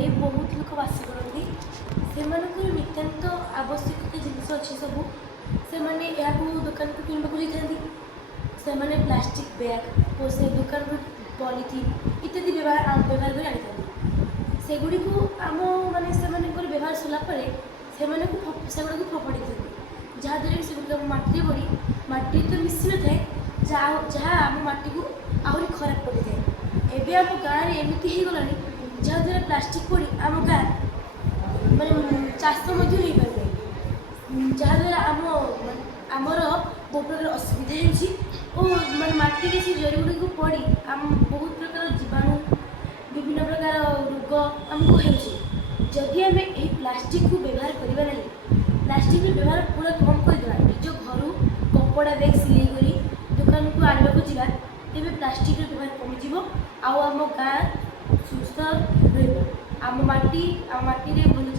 गाँव में बहुत लोक बास करती से नितान्त आवश्यक जिनस अच्छी सब से दुकान को किणवा जाती से प्लास्टिक बैग और से दुकान पॉलीथिन इत्यादि व्यवहार कर आनी सेगुड़ी को आम माने से व्यवहार सरला से गुड़ा फोपाड़ी थे जहाँद्वारा से गुड़ मटी पड़ी मटी तो मिसी न थाए जहाँ आम मटी को आहरी खराब कर दिए एवं आम गाँव में एमती हो गला जहाँद्वारा प्लास्टिक पड़ी आम गाँ माने चाष पारे जहाँद्वारा आमर बहुत प्रकार असुविधा हो माटी से जड़ी गुड़ी को पड़ी आम बहुत प्रकार जीवाणु विभिन्न प्रकार रोग आमको होदी आम यही प्लास्टिक को व्यवहार करवा ना प्लास्टिक व्यवहार पूरा कम करदे निज घर कपड़ा बैग सिलाई करी दुकान को आने को जा तेज प्लास्टिक व्यवहार कमिज आम गाँ सुस्थ रम आम माटी भल